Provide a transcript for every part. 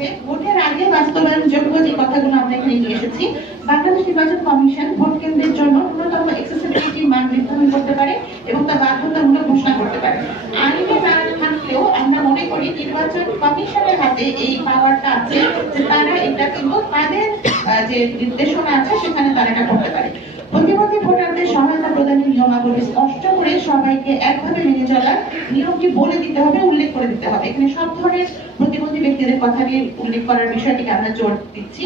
সাথে ভোটের আগে বাস্তবায়নযোগ্য যে কথাগুলো আমরা এখানে নিয়ে এসেছি, বাংলাদেশ নির্বাচন কমিশন ভোট কেন্দ্রের জন্য ন্যূনতম অ্যাক্সেসিবিলিটি মান নির্ধারণ করতে পারে এবং তা বাধ্যতামূলক ঘোষণা করতে পারে। আইনে না থাকলেও আমরা মনে করি নির্বাচন কমিশনের হাতে এই পাওয়ারটা আছে যে তারা এটা কিন্তু তাদের যে নির্দেশনা আছে সেখানে তারা এটা করতে পারে। প্রতিবন্ধী ভোটারদের সহায়তা প্রদানের নিয়মাবলী স্পষ্ট করে সবাইকে একভাবে মেনে চলার নিয়মটি বলে দিতে হবে, উল্লেখ করে দিতে হবে। এখানে সব ধরনের প্রতিবন্ধী ব্যক্তিদের কথা নিয়ে উল্লেখ করার বিষয়টিকে আমরা জোর দিচ্ছি।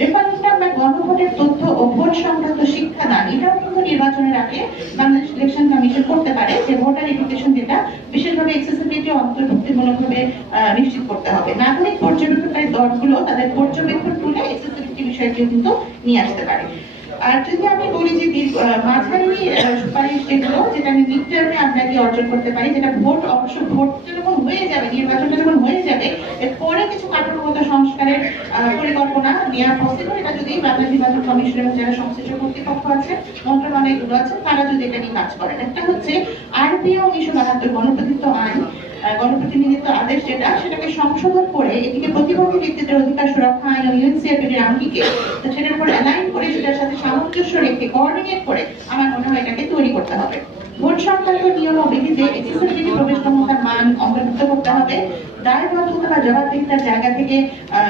রেফারেন্ডাম বা গণভোটের তথ্য ও ভোট সংক্রান্ত শিক্ষাদান এটাও কিন্তু নির্বাচনের আগে বাংলাদেশ ইলেকশন কমিশন করতে পারে, যে ভোটার এডুকেশন যেটা বিশেষভাবে অ্যাক্সেসিবিলিটি অন্তর্ভুক্তিমূলকভাবে নিশ্চিত করতে হবে। নাগরিক পর্যবেক্ষণকারী দলগুলো তাদের পর্যবেক্ষণ তুলে অ্যাক্সেসিবিলিটি বিষয়টিও কিন্তু নিয়ে আসতে পারে। আর যদি আমি বলি যে মাঝারি সুপারিশ যেগুলো, যেটা আমি মিড টার্মে আমরা কি অর্জন করতে পারি, যেটা ভোট অবশ্য ভোটটা যখন হয়ে যাবে, নির্বাচনটা যখন হয়ে যাবে, এরপরে কিছু কাঠামোগত সংস্কারের পরিকল্পনা নেওয়া পসিবল। এটা যদি বাংলাদেশ নির্বাচন কমিশন এবং যারা সংশ্লিষ্ট কর্তৃপক্ষ আছে, মন্ত্রণালয়গুলো আছে, তারা যদি এটা নিয়ে কাজ করেন। একটা হচ্ছে আরপিও 1972 গণপ্রতিনিধিত্ব আইন, গণপ্রতিনিধিত্ব আদেশ যেটা, সেটাকে সংশোধন করে এদিকে প্রতিবন্ধী ব্যক্তিদের অধিকার সুরক্ষা আইন ও ইউএনসিআরপির আঙ্গিকে সেটার উপর অ্যালাইন করে সেটার সাথে সামঞ্জস্য রেখে কোঅর্ডিনেট করে আমার মনে হয় এটাকে তৈরি করতে হবে। ভোট সংক্রান্ত নিয়ম ও বিধিতে অ্যাক্সেসিবিলিটি প্রবেশ ক্ষমতার মান অন্তর্ভুক্ত করতে হবে। দায়বদ্ধতা বা জবাবদিহিতার জায়গা থেকে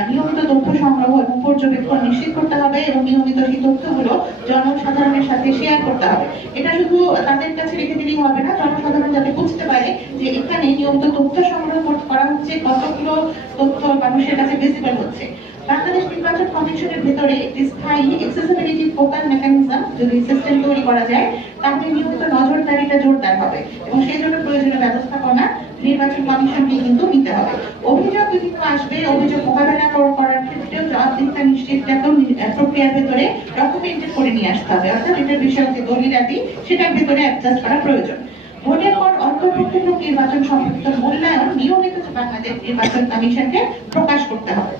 নিয়মিত তথ্য সংগ্রহ এবং পর্যবেক্ষণ নিশ্চিত করতে হবে এবং নিয়মিত সেই তথ্যগুলো জনসাধারণের সাথে শেয়ার করতে হবে। এটা শুধু তাদের কাছে রেখে দিলেই হবে না, জনসাধারণ যাতে বুঝতে পারে যে এখানে নিয়মিত তথ্য সংগ্রহ করা হচ্ছে, কতগুলো তথ্য মানুষের কাছে ভিজিবল হচ্ছে। বাংলাদেশ নির্বাচন কমিশনের ভেতরে একটি স্থায়ী অ্যাক্সেসিবিলিটি ফোকাল মেকানিজম যদি সিস্টেম তৈরি করা যায়, তাহলে নিয়মিত নজরদারিটা জোরদার হবে এবং সেই জন্য প্রয়োজনীয় ব্যবস্থাপনা নির্বাচন কমিশনকে কিন্তু নিতে হবে। অভিযোগ যদি আসবে, অভিযোগ মোকাবেলা করার ক্ষেত্রেও জবাবদিহিতা নিশ্চিতটাকেও প্রক্রিয়ার ভেতরে ডকুমেন্টেড করে নিয়ে আসতে হবে, অর্থাৎ এটার বিষয়ে যে দলিলাদি সেটার ভেতরে অ্যাডজাস্ট করা প্রয়োজন। ভোটের পর অন্তর্ভুক্তিমূলক নির্বাচন সম্পর্কিত মূল্যায়ন নিয়মিত বাংলাদেশ নির্বাচন কমিশনকে প্রকাশ করতে হবে।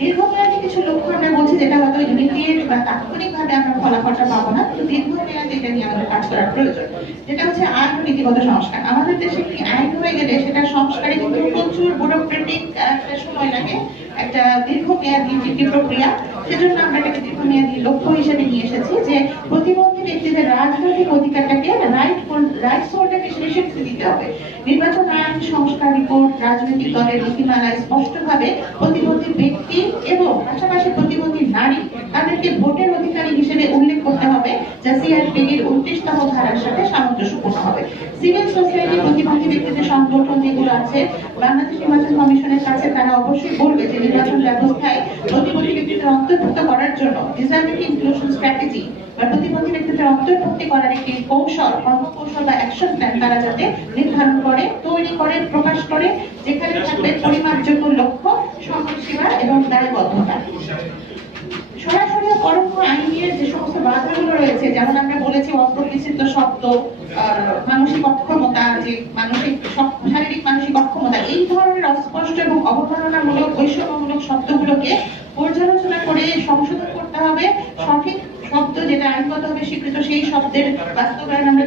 দীর্ঘমেয়াদী কিছু লক্ষ্য আমরা বলছি, যেটা হয়তো ইমিডিয়েট বা তাৎক্ষণিকভাবে আমরা ফলাফলটা পাবো না, কিন্তু দীর্ঘমেয়াদে এটা নিয়ে আমাদের কাজ করার প্রয়োজন। যেটা হচ্ছে আইন ও নীতিগত সংস্কার। আমাদের দেশে কি আইন হয়ে গেলে সেটা সংস্কারে কিন্তু প্রচুর ব্যুরোক্রেটিক একটা সময় লাগে, একটা দীর্ঘমেয়াদী একটি প্রক্রিয়া। সেজন্য আমরা এটাকে দীর্ঘমেয়াদী লক্ষ্য হিসেবে নিয়ে এসেছি যে প্রতিবন্ধী ব্যক্তিদের রাজনৈতিক অধিকারটাকে রাইটস হোল্ডারকে স্বীকৃতি দিতে হবে। নির্বাচন আইন সংস্কার রিপোর্ট রাজনৈতিক দলের নীতিমালায় স্পষ্টভাবে প্রতিবন্ধী ব্যক্তি এবং পাশাপাশি প্রতিবন্ধী নারী তাদেরকে ভোটের অধিকারী হিসেবে উল্লেখ করতে হবে, যা সিআরপিডির 29তম ধারার সাথে সামঞ্জস্যপূর্ণ হবে। সিভিল সোসাইটি প্রতিবন্ধী ব্যক্তিদের সংগঠন যেগুলো আছে বাংলাদেশ নির্বাচন কমিশনের কাছে, তারা অবশ্যই বলবে যে নির্বাচন ব্যবস্থায় প্রতিবন্ধী ব্যক্তিদের অন্তর্ভুক্ত করার জন্য ডিসাবিলিটি ইনক্লুশন স্ট্র্যাটেজি বা প্রতিবন্ধী ব্যক্তিদের অন্তর্ভুক্তি করার একটি কৌশল, কর্মকৌশল বা অ্যাকশন প্ল্যান তারা যাতে নির্ধারণ করে, তৈরি করে, প্রকাশ করে, যেখানে থাকবে পরিমাপযোগ্য লক্ষ্য, সময়সীমা এবং দায়বদ্ধতা। সরাসরি পরোক্ষ আইনের যে সমস্ত বাধাগুলো রয়েছে, যেমন আমরা বলেছি অপ্রতিষ্ঠিত শব্দ, মানসিক অক্ষমতা, যে শারীরিক মানসিক অক্ষমতা, এই ধরনের অস্পষ্ট এবং অবমাননামূলক বৈষম্যমূলক শব্দগুলোকে পর্যালোচনা করে সংশোধন করতে হবে। সঠিক শব্দ যেটা আইনগতভাবে স্বীকৃত সেই শব্দের বাস্তবায়ন আমরা